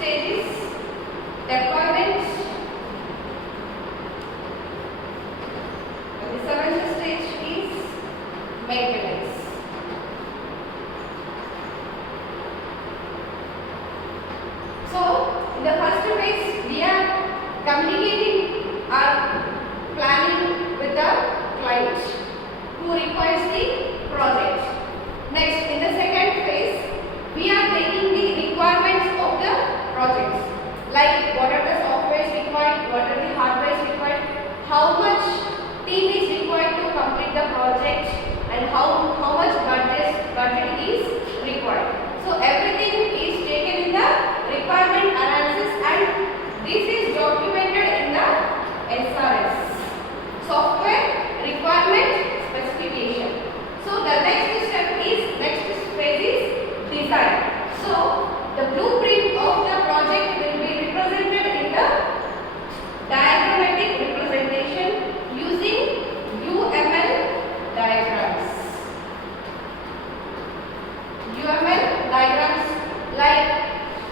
stage is deployment. And the seventh stage is maintenance. So, in the first phase, we are communicating our planning with the client who requires the project. Next, in the second phase, we are taking the requirements of the projects, like what are the softwares required, what are the hardwares required, how much team is required to complete the project, and how much budget is required. So everything is taken in the requirement analysis, and this is documented in the SRS, software requirement specification. So the next step is, next phase is design. So the blueprint of the project will be represented in the diagrammatic representation using UML diagrams. UML diagrams like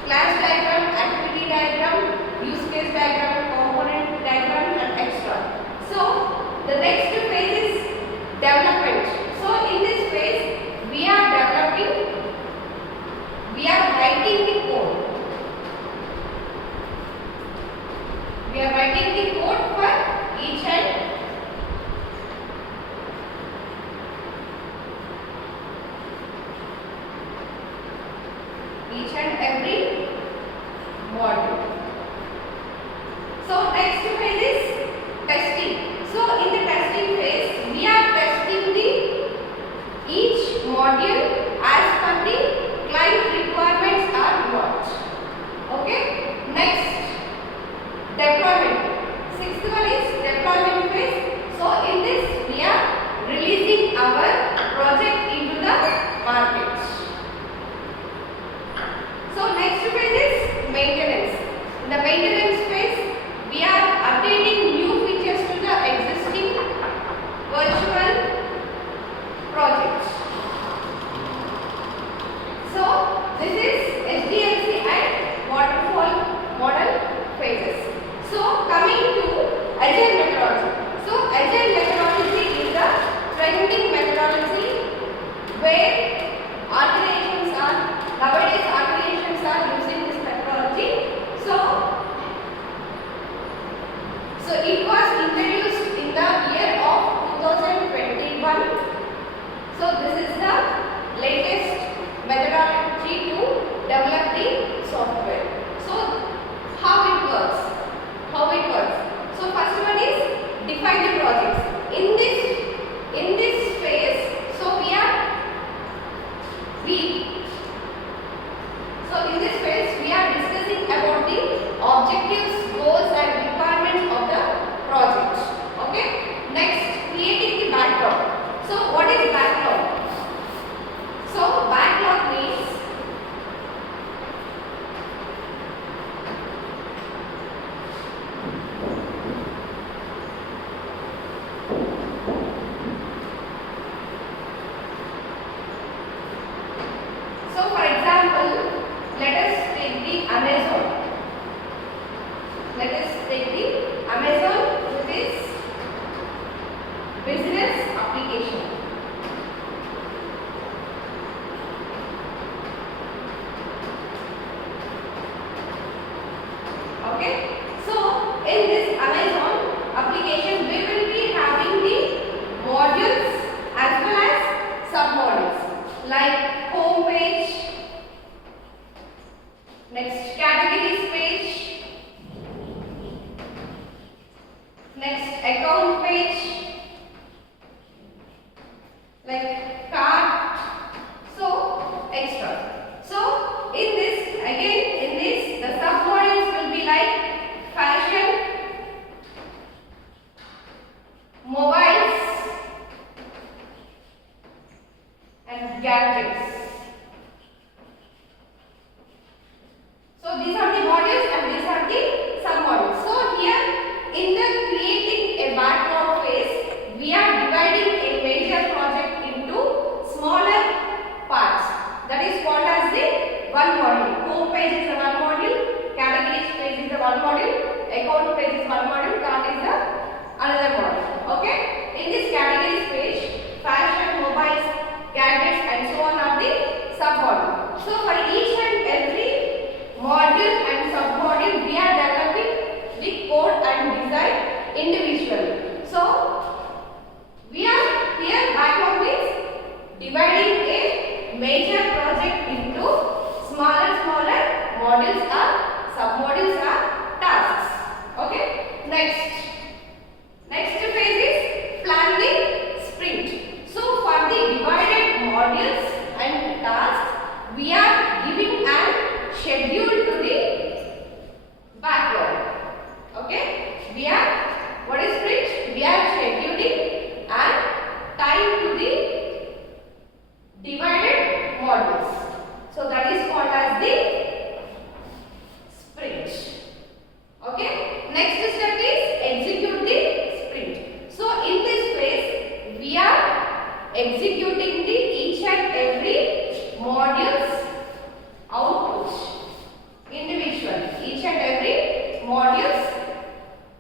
class diagram, activity diagram, use case diagram, component diagram, and extra. So the next phase is development. So in this phase, we are writing the code. We are writing the code for each and every module. So next phase is testing. So in the testing phase, we are testing each module as per the client requirements are what. Okay. Next, deployment. Sixth one is deployment phase. So in this, we are releasing our project into the market. So next phase is maintenance. In the maintenance phase, we are updating new features to the existing virtual projects. So this is SDLC and Waterfall Model phases. So coming to Agile methodology. So Agile methodology is the trending methodology where nowadays organizations are using this methodology. So it was introduced in the year of 2021. So this is the latest methodology to develop the software. So how it works? So first one is define the projects. In this phase, so in this phase we are discussing about the objectives, goals, and requirements of the project. Okay. Next, creating the backlog. So what is backlog? So backlog means Amazon with its business application. Okay. So in this Amazon application, we will be having the modules as well as sub-modules like home page, next categories page, next account page, like card, so extra. So in this, again in this, the sub-modules will be like fashion, mobiles, and gadgets. So these are the modules and these are the sub-modules. So here in the creating a backlog phase, we are dividing a major project into smaller parts. That is called as the one module. Home page is a one module, one model, account page is one model, cart is the another model. Okay. In this categories page, fashion, mobiles, gadgets and so on are the sub-model. So for each and every module and sub-module, we are developing the code and design individually. So we are here backlog means dividing a major project into smaller modules or sub-modules or tasks. Okay. Next phase is plan the sprint. So for the divided modules and tasks, we are giving an schedule to the backlog. Okay. What is sprint? We are scheduling and time to the divided modules. So that is called as the sprint. Okay. Next step is execute the sprint. So in this phase, we are executing the each and every module's output individually. Each and every module's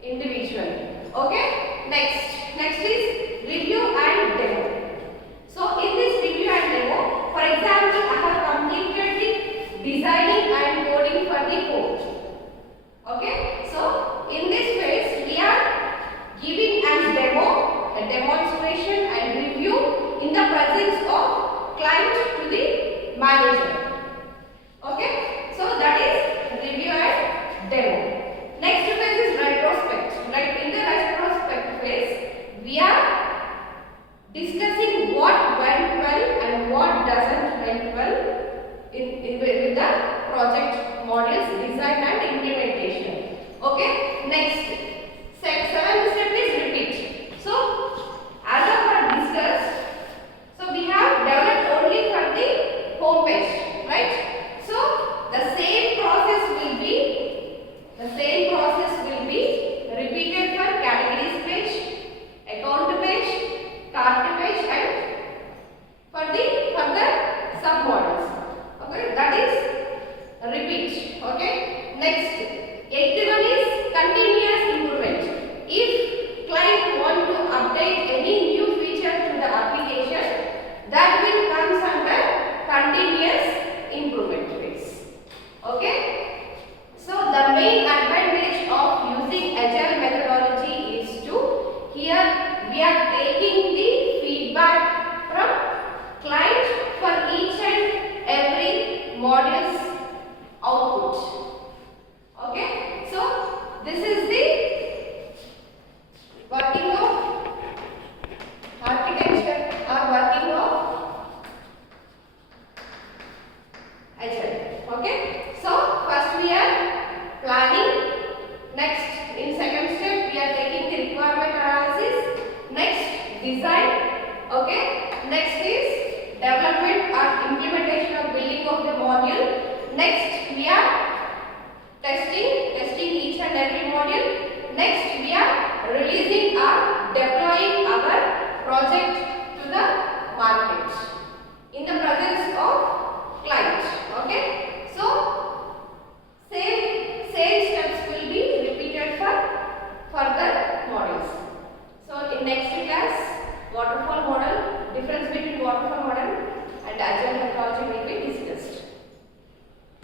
individually. Okay. Next is review and demo. So in this review and demo, for example, I have completed the designing and coding for the code. Okay. So in this phase, we are giving a demo, a demonstration and review in the presence of client to the manager. Okay. So that is review and demo. Next phase is retrospect. Right, in the retrospect phase, we are discussing what went well and what doesn't went well with the project modules design and implementation. Okay. Next, seventh step is repeat. So as I have discussed, so we have developed only for the home page, right? So the same process will be repeated for categories page, account page, cart page and for the further sub models. Okay, that is repeat. Okay. Next, 81 is continuous improvement. If client want to update any new feature to the application, that will comes under continuous improvement phase. Okay. So the main advantage of using Agile methodology is to, here we are taking the feedback from client for each and every module's output. Okay. So this is the working of architecture or working of Agile. Okay. So first we are planning. Next, in second step, we are taking the requirement analysis. Next, design. Okay. Next is development or implementation of building of the module. Next,